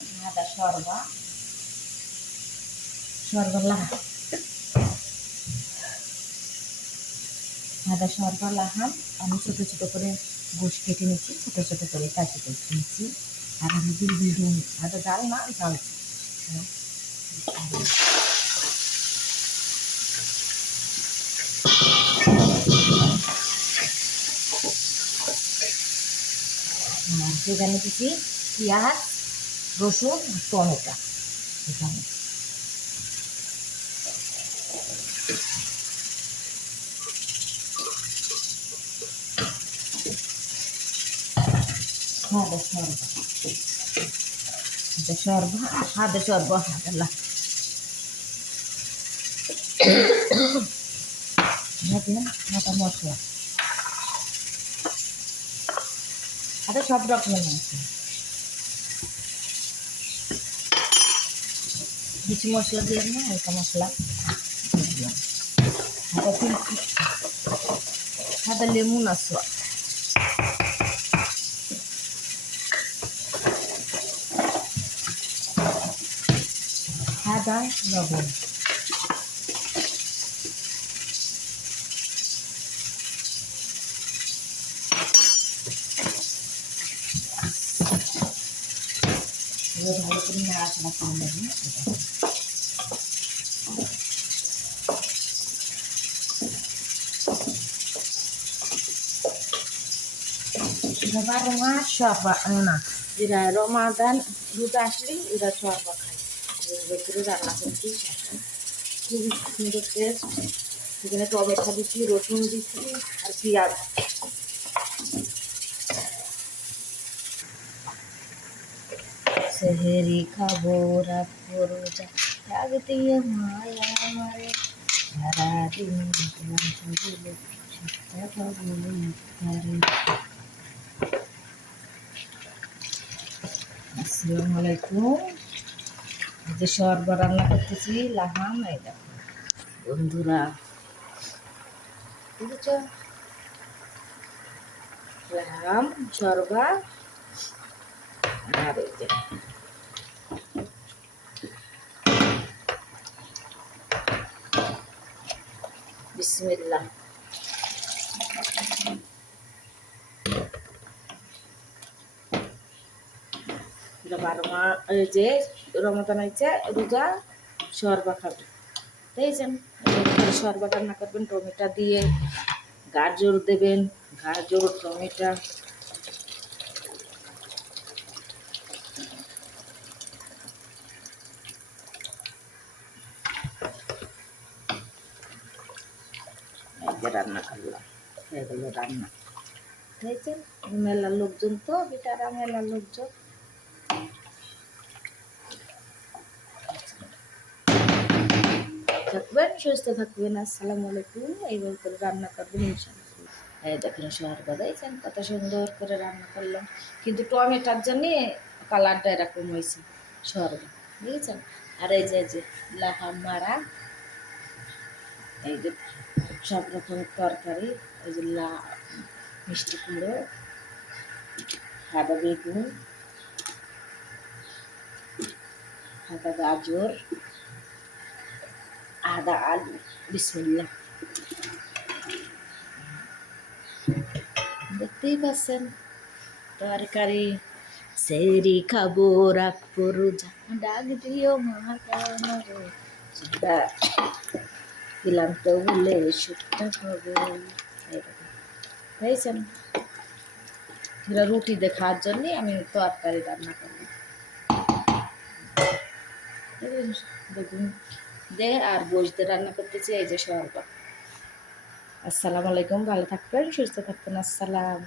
هذا شوربة لحم. هذا شوربة لحم. আমি ছোট ছোট করে গোশ কেটে নিচ্ছি, ছোট ছোট করে কাটি কেটে নিচ্ছি। আর আমি বিলবিল দিয়ে নিচ্ছি। হয়তো ডাল না, ডাল সেখানে দিচ্ছি পেঁয়াজ, রসুন, টমেটো। এখানে هذا شوربة هذا شوربة هذا شوربة هذا لا هذا مصر هذا সব রকমের মাংস। কিছু মশলা দিয়ে না, হালকা মশলা দিলাম। هذا ليمون أسود. هذا لبن. ভালো করে নাড়াচাড়া করে নেবেন। শরবা না, এরা রমাদান রোজা আসলে এরা শরবা খায়, এর ভেতরে রান্না করছি। খুবই সুন্দর টেস্ট। এখানে টমেটো দিচ্ছি, রসুন দিচ্ছি আর পেঁয়াজ। সেহেরি খাবো রাত রোজা, ডাক দিয়ে মায়া মারে, সারাদিন আসসালামু আলাইকুম। যে শরবা রান্না করতেছি লাহাম, এই দেখো বন্ধুরা, বুঝেছ? লাহাম শরবা। আর এই যে বিসমিল্লাহ। এই যে রমাদান হয়েছে, রোজা শরবা খাবে, বুঝেছেন? শরবা রান্না করবেন টমেটো দিয়ে, গাজর দেবেন, গাজর টমেটো। রান্না করলাম, এগুলো রান্না, বুঝেছেন? মেলার লোকজন তো, বেটারা মেলার লোকজন। থাকবেন, সুস্থ থাকবেন। আসসালামু আলাইকুম। এইভাবে করে রান্না করবেন ইনশাআল্লাহ। এই দেখেন শরবা, দেখছেন কত সুন্দর করে রান্না করলাম, কিন্তু টমেটোর জন্যে কালারটা এরকম হয়েছে শরবা, বুঝেছেন? আর এই যে লাহাম মারা, এই যে সব রকমের তরকারি, এই যে মিষ্টি কুমড়ো, সাদা বেগুন, সাদা গাজর, আদা আলু। বিসমিল্লাহ। দেখতেই পাচ্ছেন তরকারি। সেরি খাবো রাখবো রোজা, ডাক দিও মা দিলাম তো বলে সুখটা পাবো। বুঝেছেন? রুটি দিয়ে খাওয়ার জন্যে আমি তরকারি রান্না করবো, বেগুন দিয়ে আর গোশ দিয়ে রান্না করতেছি। এই যে শরবা। আসসালামু আলাইকুম। ভালো থাকবেন, সুস্থ থাকবেন। আসসালাম।